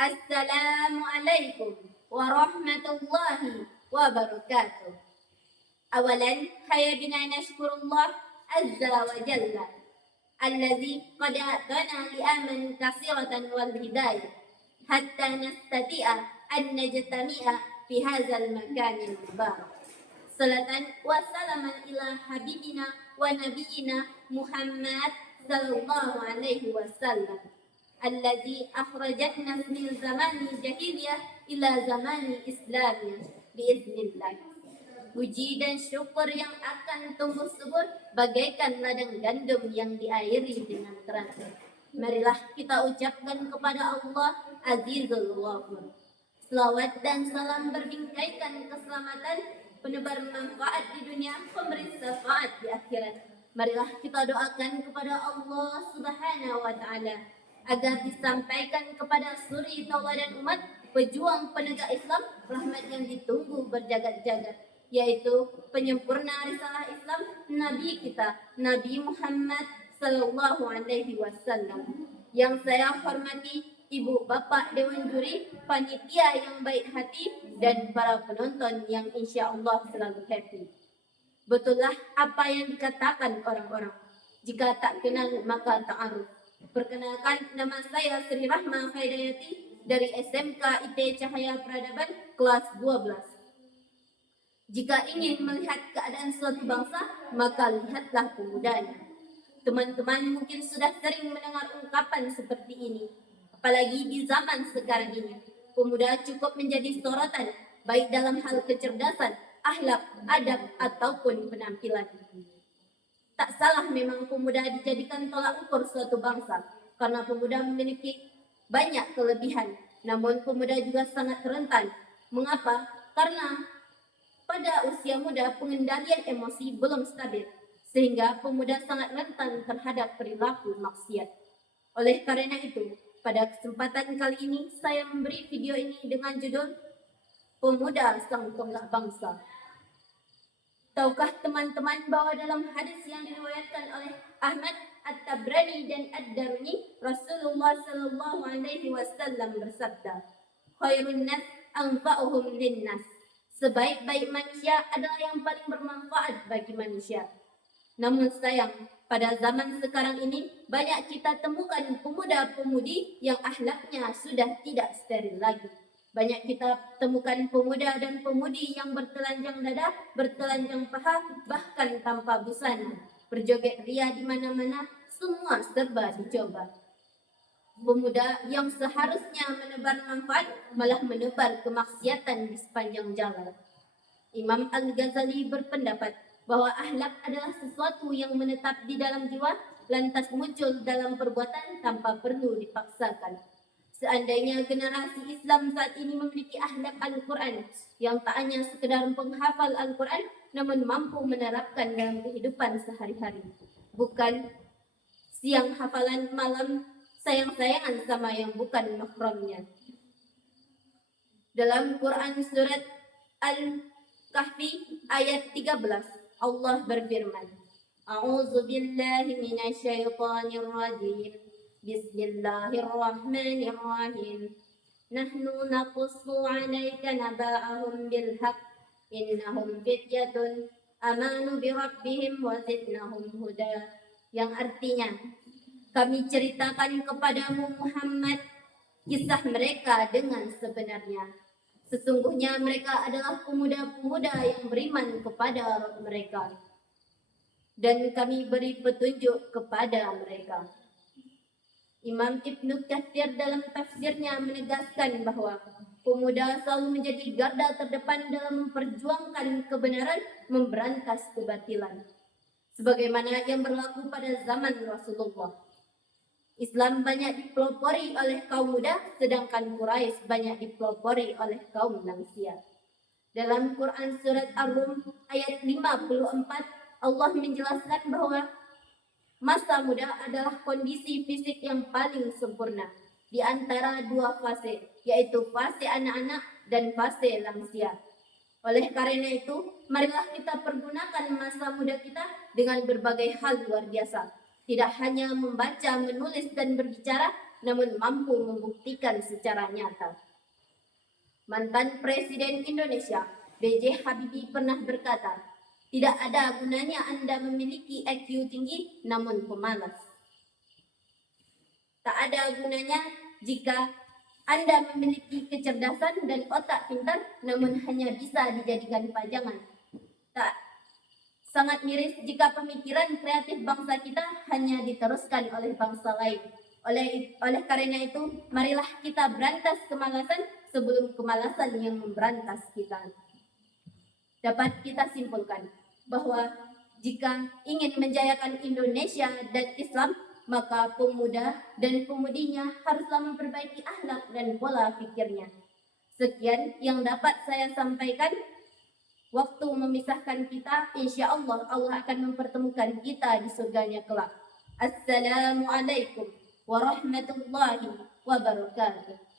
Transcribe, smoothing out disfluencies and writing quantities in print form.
Assalamualaikum warahmatullahi wabarakatuh. Awalan, haya bina nashkurullah azza wa jalla alladhi qad atana li'aman kasiratan wal hidayah hatta nastati'a an najtami'a fi hadzal makanil mubarak. Salatan wa salaman ila habibina wa nabiyina Muhammad sallallahu alaihi wasallam alladzi akhrajatna min zamani jahiliyah ila zamani islamiyah biiznillah. Puji dan syukur yang akan tumbuh subur bagaikan ladang gandum yang diairi dengan terang. Marilah kita ucapkan kepada Allah Azizul Ghafur. Selawat dan salam berbingkaikan keselamatan, penebar manfaat di dunia, pemberi syafaat di akhirat. Marilah kita doakan kepada Allah Subhanahu wa taala agar disampaikan kepada suri tauladan umat pejuang penegak Islam rahmat yang ditunggu berjagat-jagat, yaitu penyempurna risalah Islam Nabi kita Nabi Muhammad sallallahu alaihi wasallam. Yang saya hormati ibu bapak dewan juri, panitia yang baik hati, dan para penonton yang insya Allah selalu happy. Betullah apa yang dikatakan orang-orang, jika tak kenal maka tak aruf. Perkenalkan, nama saya Sri Rahma Khaidayati dari SMK IT Cahaya Peradaban kelas 12. Jika ingin melihat keadaan suatu bangsa, maka lihatlah pemudanya. Teman-teman mungkin sudah sering mendengar ungkapan seperti ini. Apalagi di zaman sekarang ini, pemuda cukup menjadi sorotan, baik dalam hal kecerdasan, akhlak, adab, ataupun penampilan. Tak salah memang pemuda dijadikan tolak ukur suatu bangsa, karena pemuda memiliki banyak kelebihan. Namun pemuda juga sangat rentan. Mengapa? Karena pada usia muda pengendalian emosi belum stabil, sehingga pemuda sangat rentan terhadap perilaku maksiat. Oleh karena itu, pada kesempatan kali ini saya memberi video ini dengan judul Pemuda Sang Tonggak Bangsa. Tahukah teman-teman bahwa dalam hadis yang diriwayatkan oleh Ahmad, At-Tabrani dan Ad-Darimi, Rasulullah sallallahu alaihi wasallam bersabda, "Khairun nas anfa'uhum linnas." Sebaik-baik manusia adalah yang paling bermanfaat bagi manusia. Namun sayang, pada zaman sekarang ini banyak kita temukan pemuda-pemudi yang akhlaknya sudah tidak steril lagi. Banyak kita temukan pemuda dan pemudi yang bertelanjang dada, bertelanjang paha, bahkan tanpa busana, berjoget ria di mana-mana, semua serba dicoba. Pemuda yang seharusnya menebar manfaat malah menebar kemaksiatan di sepanjang jalan. Imam Al-Ghazali berpendapat bahwa akhlak adalah sesuatu yang menetap di dalam jiwa, lantas muncul dalam perbuatan tanpa perlu dipaksakan. Seandainya generasi Islam saat ini memiliki akhlak Al-Quran yang tak hanya sekedar penghafal Al-Quran, namun mampu menerapkan dalam kehidupan sehari-hari. Bukan siang hafalan, malam sayang-sayangan sama yang bukan mahramnya. Dalam Quran surat Al-Kahfi ayat 13, Allah berfirman, "A'udzu billahi minasyaitonir rajim. Bismillahirrahmanirrahim. Nahnu naqussu 'alaika naba'ahum bil haqq. Innahum fityatun amanu bi rabbihim wa zidnahum huda." Yang artinya, kami ceritakan kepadamu Muhammad kisah mereka dengan sebenarnya. Sesungguhnya mereka adalah pemuda-pemuda yang beriman kepada Rabb mereka, dan kami beri petunjuk kepada mereka. Imam Ibnu Katsir dalam tafsirnya menegaskan bahwa pemuda selalu menjadi garda terdepan dalam memperjuangkan kebenaran, memberantas kebatilan. Sebagaimana yang berlaku pada zaman Rasulullah. Islam banyak dipelopori oleh kaum muda, sedangkan Quraisy banyak dipelopori oleh kaum lansia. Dalam Quran surat Ar-Rum ayat 54, Allah menjelaskan bahwa masa muda adalah kondisi fisik yang paling sempurna di antara dua fase, yaitu fase anak-anak dan fase lansia. Oleh karena itu, marilah kita pergunakan masa muda kita dengan berbagai hal luar biasa. Tidak hanya membaca, menulis, dan berbicara, namun mampu membuktikan secara nyata. Mantan Presiden Indonesia, B.J. Habibie pernah berkata, tidak ada gunanya Anda memiliki IQ tinggi namun pemalas. Tak ada gunanya jika Anda memiliki kecerdasan dan otak pintar namun hanya bisa dijadikan pajangan. Tak sangat miris jika pemikiran kreatif bangsa kita hanya diteruskan oleh bangsa lain. Oleh karena itu, marilah kita berantas kemalasan sebelum kemalasan yang memberantas kita. Dapat kita simpulkan bahwa jika ingin menjayakan Indonesia dan Islam, maka pemuda dan pemudinya haruslah memperbaiki akhlak dan pola pikirnya. Sekian yang dapat saya sampaikan. Waktu memisahkan kita, insya Allah akan mempertemukan kita di surganya kelak. Assalamualaikum warahmatullahi wabarakatuh.